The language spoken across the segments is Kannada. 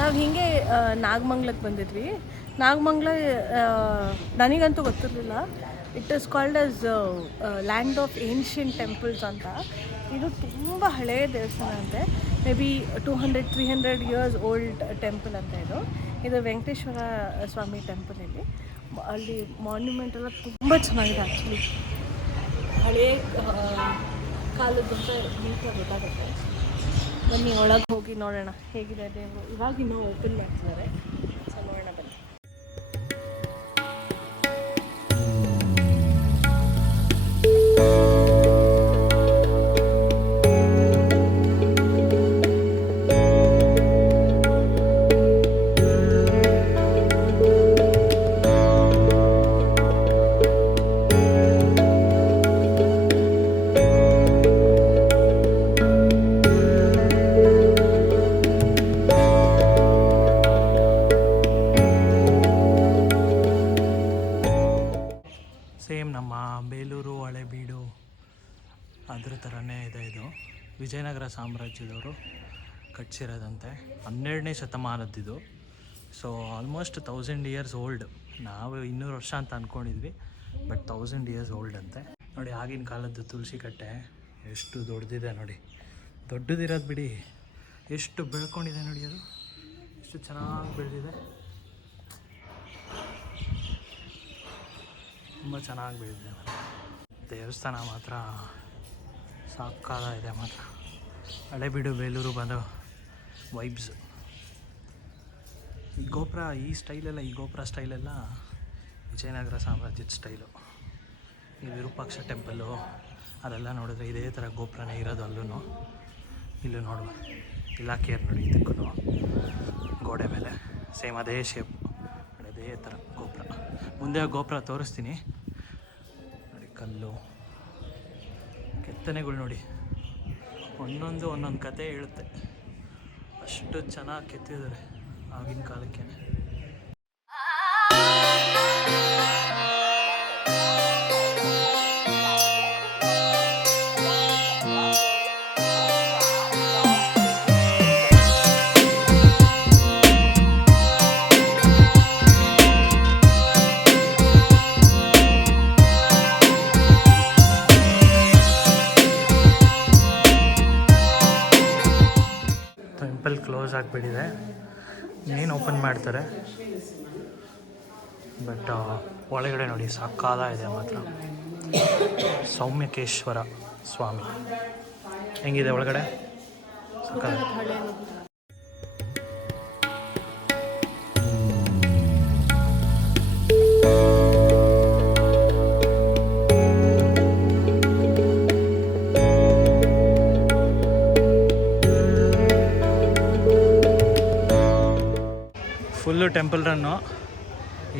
ನಾವು ಹೀಗೆ ನಾಗಮಂಗ್ಲಕ್ಕೆ ಬಂದಿದ್ವಿ. ನಾಗಮಂಗ್ಲ ನನಗಂತೂ ಗೊತ್ತಿರಲಿಲ್ಲ. It is called as land of ancient temples ಅಂತ. ಇದು ತುಂಬ ಹಳೆಯ ದೇವಸ್ಥಾನ ಅಂತೆ. May be two hundred three hundred years old temple ಅಂತ ಇದು. ಇದು ವೆಂಕಟೇಶ್ವರ ಸ್ವಾಮಿ ಟೆಂಪಲ್ ಇಲ್ಲಿ ಅಲ್ಲಿ ಮಾನ್ಯುಮೆಂಟ್ ಎಲ್ಲ ತುಂಬ ಚೆನ್ನಾಗಿದೆ ಆ್ಯಕ್ಚುಲಿ ಹಳೇ ಕಾಲದ ಅಂತ ನೀಟಾಗಿ ಗೊತ್ತಾಗುತ್ತೆ. ಬನ್ನಿ ಒಳಗೆ ಹೋಗಿ ನೋಡೋಣ. ಹೇಗಿದೆ ದೇವರು? ಇವಾಗ ಇನ್ನೂ ಓಪನ್ ಮಾಡ್ತಿದ್ದಾರೆ. ಅದ್ರ ಥರನೇ ಇದೆ ಇದು. ವಿಜಯನಗರ ಸಾಮ್ರಾಜ್ಯದವರು ಕಟ್ಸಿರೋದಂತೆ ಹನ್ನೆರಡನೇ ಶತಮಾನದ್ದಿದು. So almost thousand years old ನಾವು ಇನ್ನೂರು ವರ್ಷ ಅಂತ ಅಂದ್ಕೊಂಡಿದ್ವಿ ಬಟ್ ತೌಸಂಡ್ ಇಯರ್ಸ್ ಓಲ್ಡ್ ಅಂತೆ. ನೋಡಿ, ಆಗಿನ ಕಾಲದ್ದು ತುಳಸಿ ಕಟ್ಟೆ ಎಷ್ಟು ದೊಡ್ಡದಿದೆ ನೋಡಿ. ದೊಡ್ಡದಿರೋದು ಬಿಡಿ, ಎಷ್ಟು ಬೆಳ್ಕೊಂಡಿದೆ ನೋಡಿ ಅದು. ಎಷ್ಟು ಚೆನ್ನಾಗಿ ಬೆಳೆದಿದೆ. ತುಂಬ ಚೆನ್ನಾಗಿ ಬೆಳೆದಿದೆ. ದೇವಸ್ಥಾನ ಮಾತ್ರ ಸಾಕಾದ ಇದೆ ಮಾತ್ರ ಹಳೆಬೀಡು ಬೇಲೂರು ಬಂದು ವೈಬ್ಸ್ ಈ ಗೋಪುರ, ಈ ಸ್ಟೈಲೆಲ್ಲ ಈ ಗೋಪುರ ಸ್ಟೈಲೆಲ್ಲ ವಿಜಯನಗರ ಸಾಮ್ರಾಜ್ಯದ ಸ್ಟೈಲು ಈ ವಿರೂಪಾಕ್ಷ ಟೆಂಪಲ್ಲು ಅದೆಲ್ಲ ನೋಡಿದ್ರೆ ಇದೇ ಥರ ಗೋಪುರನೇ ಇರೋದು ಅಲ್ಲೂ ಇಲ್ಲೂ ನೋಡುವ. ಇಲಾಖೆಯರು ನೋಡಿ ಇದಕ್ಕೂ ಗೋಡೆ ಮೇಲೆ ಸೇಮ್ ಅದೇ ಶೇಪ್ ಅದೇ ಥರ ಗೋಪುರ. ಮುಂದೆ ಗೋಪುರ ತೋರಿಸ್ತೀನಿ. ನೋಡಿ ಕಲ್ಲು. ಕೆತ್ತನೆಗಳು ನೋಡಿ. ಒಂದೊಂದು ಒಂದೊಂದು ಕತೆ ಹೇಳುತ್ತೆ. ಅಷ್ಟು ಚೆನ್ನಾಗಿ ಕೆತ್ತಿದ್ದಾರೆ ಆಗಿನ ಕಾಲಕ್ಕೆ. ಕ್ಲೋಸ್ ಆಗಿಬಿಟ್ಟಿದೆ. ಏನು ಓಪನ್ ಮಾಡ್ತಾರೆ. ಬಟ್ ಒಳಗಡೆ ನೋಡಿ ಇದೆ ಮಾತ್ರ. ಸೌಮ್ಯಕೇಶ್ವರ ಸ್ವಾಮಿ. ಹೆಂಗಿದೆ ಒಳಗಡೆ? ಸಕ್ಕದ ಟೆಂಪಲ್ ರನ್ನು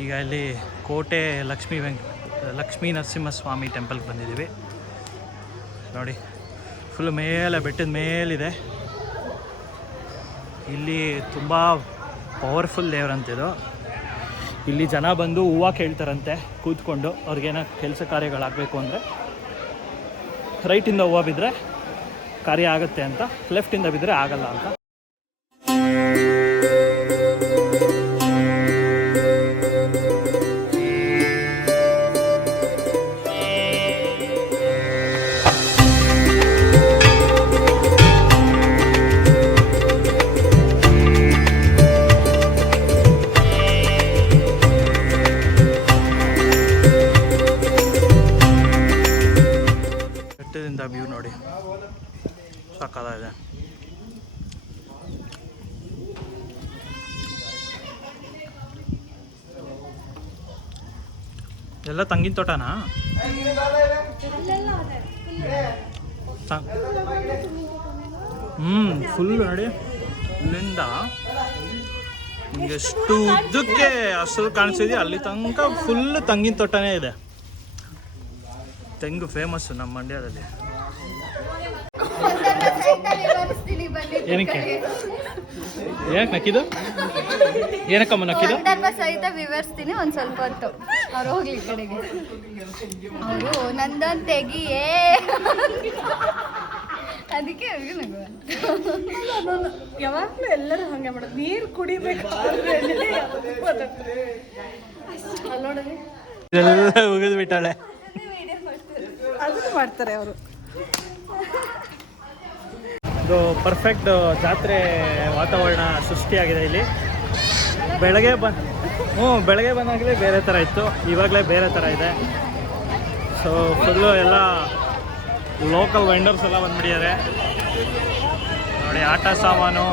ಈಗ ಇಲ್ಲಿ ಕೋಟೆ ಲಕ್ಷ್ಮೀ ವೆಂಕ, ಲಕ್ಷ್ಮೀ ನರಸಿಂಹಸ್ವಾಮಿ ಟೆಂಪಲ್ಗೆ ಬಂದಿದ್ದೀವಿ. ನೋಡಿ ಫುಲ್ ಮೇಲೆ, ಬೆಟ್ಟದ ಮೇಲಿದೆ. ಇಲ್ಲಿ ತುಂಬ ಪವರ್ಫುಲ್ ದೇವರಂತಿದು ಇಲ್ಲಿ ಜನ ಬಂದು ಹೂವು ಕೇಳ್ತಾರಂತೆ, ಕೂತ್ಕೊಂಡು ಅವ್ರಿಗೇನೋ ಕೆಲಸ ಕಾರ್ಯಗಳಾಗಬೇಕು ಅಂದರೆ. ರೈಟಿಂದ ಹೂವು ಬಿದ್ದರೆ ಕಾರ್ಯ ಆಗುತ್ತೆ ಅಂತ ಲೆಫ್ಟಿಂದ ಬಿದ್ದರೆ ಆಗಲ್ಲ ಅಂತ. ಎಲ್ಲ ತಂಗಿನ ತೋಟನಾ? ಹ್ಮ್ ಫುಲ್ ನೋಡಿ ಇಲ್ಲಿಂದ ಎಷ್ಟು ಉದ್ದಕ್ಕೆ ಹಸಿರು ಕಾಣಿಸಿದ್ಯ ಅಲ್ಲಿ ತನಕ ಫುಲ್ ತಂಗಿನ ತೋಟನೇ ಇದೆ. ತೆಂಗು ಫೇಮಸ್ ನಮ್ಮ ಮಂಡ್ಯದಲ್ಲಿ. ಏನಕ್ಕೆ? ಏನಕ್ಕೆ ನಕ್ಕಿದು ಏನಕ್ಕಮ್ಮ ನಕ್ಕಿದು ವಿವರಿಸ್ತೀನಿ ಒಂದ್ ಸ್ವಲ್ಪ ಹೊತ್ತು. ಅವ್ರು ಹೋಗ್ಲಿ ಈ ಕಡೆಗೆ. ಅವರು ನಂದೊಂದು ತೆಗಿಯೇ ಅದಕ್ಕೆ ಅವ್ರಿಗೆ ಯಾವಾಗಲೂ ಎಲ್ಲರೂ ಹಂಗೆ ಮಾಡೋದು. ನೀರು ಕುಡಿಬೇಕು. ನೋಡಿದ್ರಿ ಎಲ್ಲ ಮುಗಿದು ಬಿಟ್ಟಾಳೆ. ಅದನ್ನು ಮಾಡ್ತಾರೆ ಅವರು. ಇದು ಪರ್ಫೆಕ್ಟ್ ಜಾತ್ರೆ ವಾತಾವರಣ ಸೃಷ್ಟಿಯಾಗಿದೆ ಇಲ್ಲಿ. ಬೆಳಗ್ಗೆ ಬಂದು ಹ್ಞೂ, ಬೆಳಗ್ಗೆ ಬಂದಾಗಲೇ ಬೇರೆ ಥರ ಇತ್ತು. ಇವಾಗಲೇ ಬೇರೆ ಥರ ಇದೆ. ಸೊ ಫುಲ್ಲು ಎಲ್ಲ ಲೋಕಲ್ ವೆಂಡರ್ಸ್ ಎಲ್ಲ ಬಂದ್ಬಿಟ್ಟಿದ್ದಾರೆ. ನೋಡಿ, ಆಟ ಸಾಮಾನು.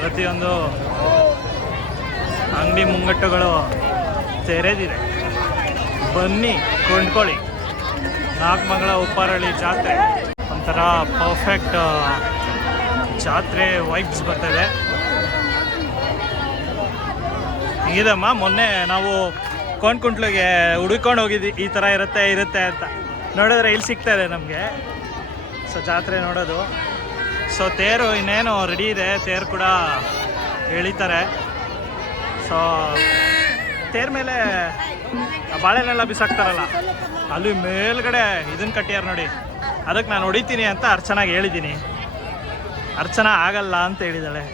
ಪ್ರತಿಯೊಂದು ಅಂಗಡಿ ಮುಂಗಟ್ಟುಗಳು ತೆರೆದಿದೆ. ಬನ್ನಿ, ಕೊಂಡ್ಕೊಳ್ಳಿ. ನಾಗಮಂಗಲ, ಉಪ್ಪಾರಳ್ಳಿ ಜಾತ್ರೆ. ಒಂಥರ ಪರ್ಫೆಕ್ಟ್ ಜಾತ್ರೆ ವೈಬ್ಸ್ ಬರ್ತಾಯಿದೆ ಹಿಂಗಿದಮ್ಮ ಮೊನ್ನೆ ನಾವು ಕೊಂಡ್ಕುಂಟ್ಲಿಗೆ ಹುಡುಕೊಂಡು ಹೋಗಿದ್ವಿ. ಈ ಥರ ಇರುತ್ತೆ ಇರುತ್ತೆ ಅಂತ. ನೋಡಿದ್ರೆ ಇಲ್ಲಿ ಸಿಗ್ತಾ ಇದೆ ನಮಗೆ. ಸೊ, ಜಾತ್ರೆ ನೋಡೋದು. ಸೊ, ತೇರು ಇನ್ನೇನು ರೆಡಿ ಇದೆ. ತೇರು ಕೂಡ ಎಳಿತಾರೆ. ಸೊ, ತೇರ್ ಮೇಲೆ ಬಾಳೆನೆಲ್ಲ ಬಿಸಾಕ್ತಾರಲ್ಲ, ಅಲ್ಲಿ ಮೇಲ್ಗಡೆ ಇದನ್ನು ಕಟ್ಟಿಯಾರ ನೋಡಿ. ಅದಕ್ಕೆ ನಾನು ಹೊಡಿತೀನಿ ಅಂತ ಅರ್ಚನಾಗಿ ಹೇಳಿದ್ದೀನಿ ಅರ್ಚನಾ ಆಗಲ್ಲ ಅಂತ ಹೇಳಿದಾಳೆ.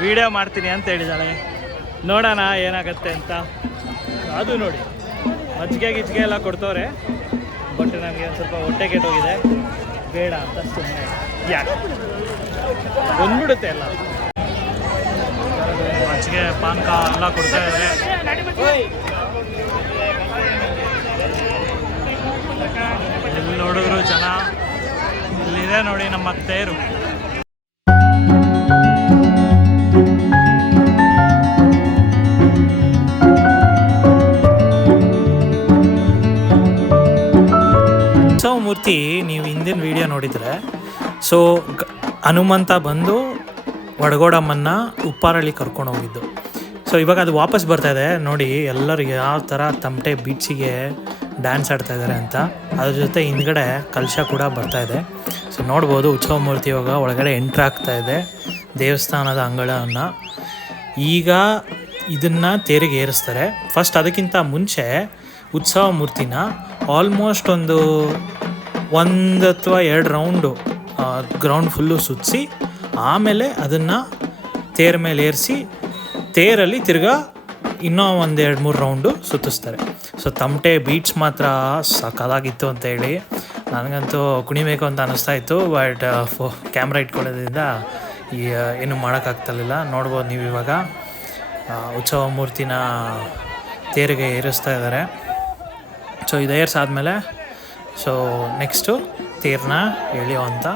ವಿಡಿಯೋ ಮಾಡ್ತೀನಿ ಅಂತ ಹೇಳಿದಾಳೆ. ನೋಡೋಣ ಏನಾಗತ್ತೆ ಅಂತ. ಅದು ನೋಡಿ. ಮಜ್ಜಿಗೆ ಗಿಜ್ಗೆ ಎಲ್ಲ ಕೊಡ್ತವ್ರೆ. ಬಟ್ ನನಗೆ ಒಂದು ಸ್ವಲ್ಪ ಹೊಟ್ಟೆ ಕೆಟ್ಟೋಗಿದೆ. ಬೇಡ ಅಂತ ಸುಮ್ಮನೆ ಯಾಕೆ ಬಂದ್ಬಿಡುತ್ತೆ ಎಲ್ಲ. ಮಜ್ಜಿಗೆ, ಪಾನಕ ಎಲ್ಲ ಕೊಡ್ತಾ ಇದ್ದಾರೆ. ಎಲ್ಲಿ ನೋಡಿದ್ರು ಜನ? ಇಲ್ಲಿದೆ ನೋಡಿ ನಮ್ಮ ತೇರು ಮೂರ್ತಿ ನೀವು ಹಿಂದಿನ ವಿಡಿಯೋ ನೋಡಿದರೆ. ಸೊ ಹನುಮಂತ ಬಂದು ಒಡಗೋಡಮ್ಮನ್ನ ಉಪ್ಪಾರಳ್ಳಿ ಕರ್ಕೊಂಡು ಹೋಗಿದ್ದು. ಸೊ ಇವಾಗ ಅದು ವಾಪಸ್ ಬರ್ತಾ ಇದೆ. ನೋಡಿ ಎಲ್ಲರೂ ಯಾವ ಥರ ತಮಟೆ ಬೀಚಿಗೆ ಡ್ಯಾನ್ಸ್ ಆಡ್ತಾ ಇದ್ದಾರೆ ಅಂತ. ಅದ್ರ ಜೊತೆ ಹಿಂದ್ಗಡೆ ಕಲಶ ಕೂಡ ಬರ್ತಾ ಇದೆ. ಸೊ ನೋಡ್ಬೋದು ಉತ್ಸವ ಮೂರ್ತಿ ಇವಾಗ ಒಳಗಡೆ ಎಂಟ್ರ್ ಆಗ್ತಾ ಇದೆ. ದೇವಸ್ಥಾನದ ಅಂಗಳವನ್ನು ಈಗ ಇದನ್ನು ತೇರಿಗೆ ಏರಿಸ್ತಾರೆ. ಫಸ್ಟ್ ಅದಕ್ಕಿಂತ ಮುಂಚೆ ಉತ್ಸವ ಮೂರ್ತಿನ ಆಲ್ಮೋಸ್ಟ್ ಒಂದು ಒಂದು ಅಥವಾ ಎರಡು ರೌಂಡು ಗ್ರೌಂಡ್ ಫುಲ್ಲು ಸುತ್ತಿಸಿ ಆಮೇಲೆ ಅದನ್ನು ತೇರ ಮೇಲೆ ಏರಿಸಿ, ತೇರಲ್ಲಿ ತಿರ್ಗಾ ಇನ್ನೂ ಒಂದು ಎರಡು ಮೂರು ರೌಂಡು ಸುತ್ತಿಸ್ತಾರೆ. ಸೊ ತಮಟೆ ಬೀಟ್ಸ್ ಮಾತ್ರ ಸಕಲಾಗಿತ್ತು ಅಂತ ಹೇಳಿ ನನಗಂತೂ ಕುಣಿಬೇಕು ಅಂತ ಅನ್ನಿಸ್ತಾ ಇತ್ತು ಬಟ್ ಫೋ ಕ್ಯಾಮ್ರಾ ಇಟ್ಕೊಳ್ಳೋದ್ರಿಂದ ಏನು ಮಾಡೋಕ್ಕಾಗ್ತಿರ್ಲಿಲ್ಲ. ನೋಡ್ಬೋದು ನೀವು ಇವಾಗ. ಉತ್ಸವ ಮೂರ್ತಿನ ತೇರಿಗೆ ಏರಿಸ್ತಾ ಇದ್ದಾರೆ. ಸೊ ಇದು ಏರ್ಸಾದ್ಮೇಲೆ ಸೊ ನೆಕ್ಸ್ಟು ತೇರನ್ನ ಅಂತ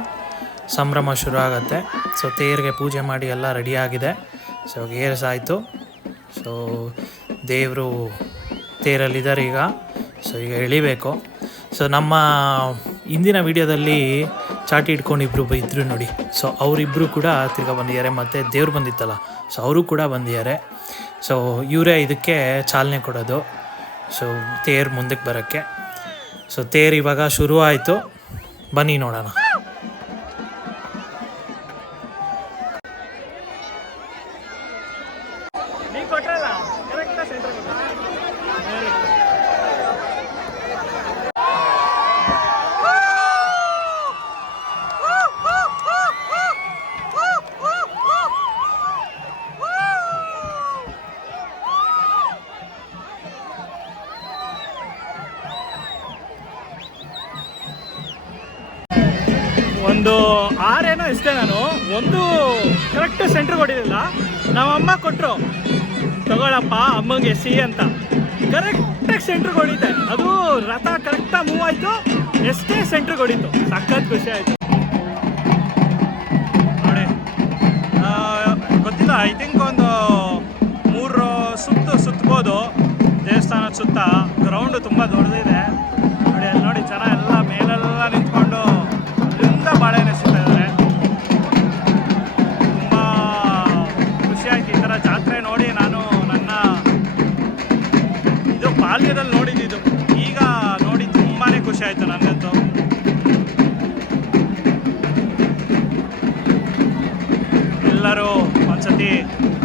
ಸಂಭ್ರಮ ಶುರು ಆಗುತ್ತೆ ಸೊ ತೇರಿಗೆ ಪೂಜೆ ಮಾಡಿ ಎಲ್ಲ ರೆಡಿಯಾಗಿದೆ ಗೇರ್ಸ್ ಆಯಿತು. ಸೊ ದೇವರು ತೇರಲ್ಲಿದ್ದಾರೆ ಈಗ. ಸೊ ಈಗ ಎಳಿಬೇಕು. ಸೊ ನಮ್ಮ ಇಂದಿನ ವಿಡಿಯೋದಲ್ಲಿ ಚಾಟಿ ಇಟ್ಕೊಂಡು ಇಬ್ಬರು ಇದ್ರು ನೋಡಿ. ಸೊ ಅವರಿಬ್ಬರು ಕೂಡ ತಿರ್ಗಾ ಬಂದಿದ್ದಾರೆ. ಮತ್ತು ದೇವ್ರು ಬಂದಿತ್ತಲ್ಲ. ಸೊ ಅವರು ಕೂಡ ಬಂದಿದ್ದಾರೆ. ಸೊ ಇವರೇ ಇದಕ್ಕೆ ಚಾಲನೆ ಕೊಡೋದು. ಸೊ ತೇರು ಮುಂದಕ್ಕೆ ಬರೋಕ್ಕೆ. ಸೊ ತೇರು ಇವಾಗ ಶುರು ಆಯಿತು ಬನ್ನಿ ನೋಡೋಣ. ಆರೇನೋ ನಾನು. ಒಂದು ಕರೆಕ್ಟ್ ಸೆಂಟ್ರ್ ಕೊಟ್ಟಿರಲಿಲ್ಲ ನಮ್ಮಮ್ಮ ಕೊಟ್ಟರು ತಗೊಳಪ್ಪ, ಅಮ್ಮಂಗೆ ಸಿ ಅಂತ. ಕರೆಕ್ಟಾಗಿ ಸೆಂಟ್ರ್ ಹೊಡಿತೆ ಅದು ರಥ ಕರೆಕ್ಟಾಗಿ ಮೂವ್ ಆಯಿತು. ಎಷ್ಟೇ ಸೆಂಟ್ರ್ ಹೊಡಿತು ಸಖತ್ ಖುಷಿ ಆಯಿತು. ನೋಡಿ. ಗೊತ್ತಿಲ್ಲ ಐ ಥಿಂಕ್ ಒಂದು ಮೂರು ಸುತ್ತು ಸುತ್ತಬೋದು ದೇವಸ್ಥಾನದ ಸುತ್ತ. ಗ್ರೌಂಡ್ ತುಂಬ ದೊಡ್ಡದಿದೆ. ನೋಡಿ, ಅಲ್ಲಿ ನೋಡಿ, ಜನ ಎಲ್ಲ ಮೇಲೆಲ್ಲ ನಿಂತ್ಕೊಂಡು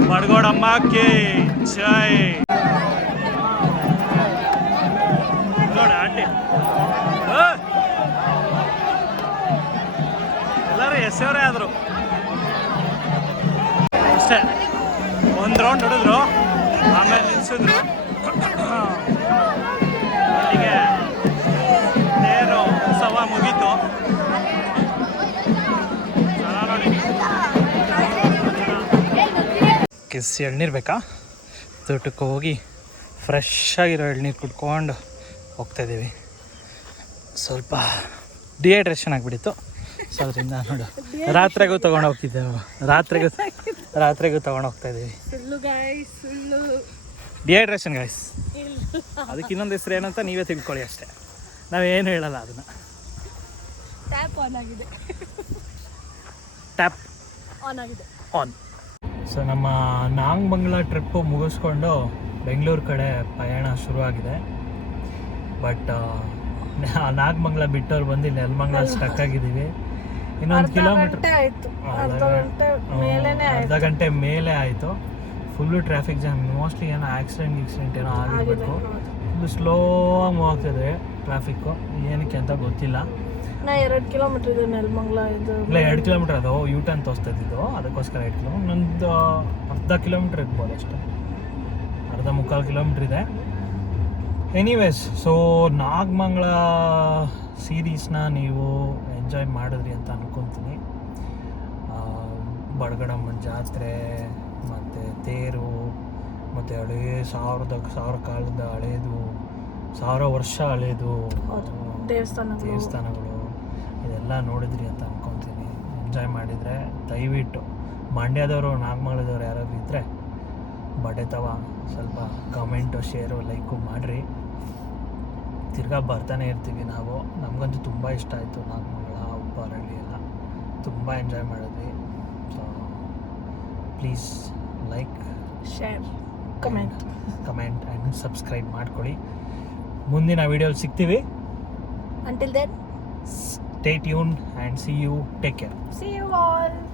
ಮಡ್ಗೋಡಮ್ಮಕ್ಕೆ ಜೈ. ನೋಡಿ ಆಂಟಿ. ಎಲ್ಲರೂ ಎಸ್ಸವರೇ ಆದರು. ಅಷ್ಟೇ. ಒಂದು ರೌಂಡ್ ಹೊಡೆದ್ರು ಆಮೇಲೆ ನಿಲ್ಸಿದ್ರು. ಕಿಸ್ ಎಳ್ನೀರು ಬೇಕಾ? ತೋಟಕ್ಕೆ ಹೋಗಿ ಫ್ರೆಶ್ ಆಗಿರೋ ಎಳ್ನೀರು ಕುಡ್ಕೊಂಡು ಹೋಗ್ತಾಯಿದ್ದೀವಿ ಸ್ವಲ್ಪ ಡಿಹೈಡ್ರೇಷನ್ ಆಗಿಬಿಟ್ಟಿತ್ತು. ಸೊ ಅದರಿಂದ ನೋಡು ರಾತ್ರಿಗೂ ತೊಗೊಂಡು ಹೋಗ್ತಿದ್ದೆವು ರಾತ್ರಿಗೂ ರಾತ್ರಿಗೂ ತೊಗೊಂಡು ಹೋಗ್ತಾ ಇದ್ದೀವಿ. ಸುಳ್ಳು ಗಾಯ್ ಸುಳ್ಳು. ಡಿಹೈಡ್ರೇಷನ್ ಗಾಯ್ಸ್ ಅದಕ್ಕೆ ಇನ್ನೊಂದು ಹೆಸರು ಏನಂತ ನೀವೇ ತಿಳ್ಕೊಳ್ಳಿ ಅಷ್ಟೇ. ನಾವೇನು ಹೇಳಲ್ಲ ಅದನ್ನು. ಟ್ಯಾಪ್ ಆನ್ ಆಗಿದೆ. ಟ್ಯಾಪ್ ಆನ್ ಆಗಿದೆ. ಆನ್ ಸೊ ನಮ್ಮ ನಾಗಮಂಗಲ ಟ್ರಿಪ್ಪು ಮುಗಿಸ್ಕೊಂಡು ಬೆಂಗಳೂರು ಕಡೆ ಪ್ರಯಾಣ ಶುರುವಾಗಿದೆ. ಬಟ್ ನಾಗಮಂಗಲ ಬಿಟ್ಟವ್ರು ಬಂದು ನೆಲಮಂಗಲ ಸ್ಟಕ್ ಆಗಿದ್ದೀವಿ. ಇನ್ನೊಂದು ಕಿಲೋಮೀಟರ್ ಅರ್ಧ ಗಂಟೆ ಮೇಲೆ ಆಯಿತು. ಫುಲ್ಲು ಟ್ರಾಫಿಕ್ ಜಾಮ್ ಮೋಸ್ಟ್ಲಿ ಏನೋ ಆಕ್ಸಿಡೆಂಟ್ ಗಿಕ್ಸಿಡೆಂಟ್ ಏನೋ ಆಗಿರಬೇಕು. ಫುಲ್ ಸ್ಲೋ ಮೂವ್ ಆಗ್ತಿದೆ ಟ್ರಾಫಿಕ್ಕು ಏನಕ್ಕೆ ಅಂತ ಗೊತ್ತಿಲ್ಲ. ನಾ ಎರಡು ಕಿಲೋಮೀಟರ್ ಇದೆ ನೆಲಮಂಗ್ಲ ಇದು ಇಲ್ಲ ಎರಡು ಕಿಲೋಮೀಟರ್ ಅದು ಯು ಟರ್ನ್ ತೋರಿಸ್ತಾ ಇದ್ದಿದ್ದು ಅದಕ್ಕೋಸ್ಕರ ಎರಡು ಕಿಲೋಮೀಟರ್. ನಂದು ಅರ್ಧ ಕಿಲೋಮೀಟ್ರ್ ಇರ್ಬೋದು ಅಷ್ಟೇ. ಅರ್ಧ ಮುಕ್ಕಾಲು ಕಿಲೋಮೀಟ್ರ್ ಇದೆ. ಎನಿವೇಸ್ ಸೊ ನಾಗಮಂಗಳ ಸೀರೀಸ್ನ ನೀವು ಎಂಜಾಯ್ ಮಾಡಿದ್ರಿ ಅಂತ ಅನ್ಕೊತೀನಿ. ಬಡಗಡಮ್ಮನ ಜಾತ್ರೆ ಮತ್ತು ತೇರು ಮತ್ತು ಹಳೇ ಸಾವಿರದ ಸಾವಿರ ಕಾಲದ ಹಳೇದು ಸಾವಿರ ವರ್ಷ ಹಳೇದು ದೇವಸ್ಥಾನ ದೇವಸ್ಥಾನಗಳು. ಇದೆಲ್ಲ ನೋಡಿದ್ರಿ ಅಂತ ಅನ್ಕೊತೀನಿ. ಎಂಜಾಯ್ ಮಾಡಿದರೆ ದಯವಿಟ್ಟು ಮಂಡ್ಯದವರು ನಾಗಮಂಗಲದವ್ರು ಯಾರಾದ್ರು ಇದ್ದರೆ ಬಡೆತವ ಸ್ವಲ್ಪ ಕಮೆಂಟು ಶೇರು ಲೈಕು ಮಾಡಿರಿ. ತಿರ್ಗಾ ಬರ್ತಾನೆ ಇರ್ತೀವಿ ನಾವು. ನಮಗಂತೂ ತುಂಬ ಇಷ್ಟ ಆಯಿತು ನಾಗಮಂಗಲ ಉಪ್ಪಾರಳ್ಳಿ ಎಲ್ಲ. ತುಂಬ ಎಂಜಾಯ್ ಮಾಡಿದ್ವಿ. So please like share comment comment and subscribe ಮಾಡ್ಕೊಳ್ಳಿ. ಮುಂದಿನ ವೀಡಿಯೋಲಿ ಸಿಗ್ತೀವಿ. Until then stay tuned and see you. Take care. See you all.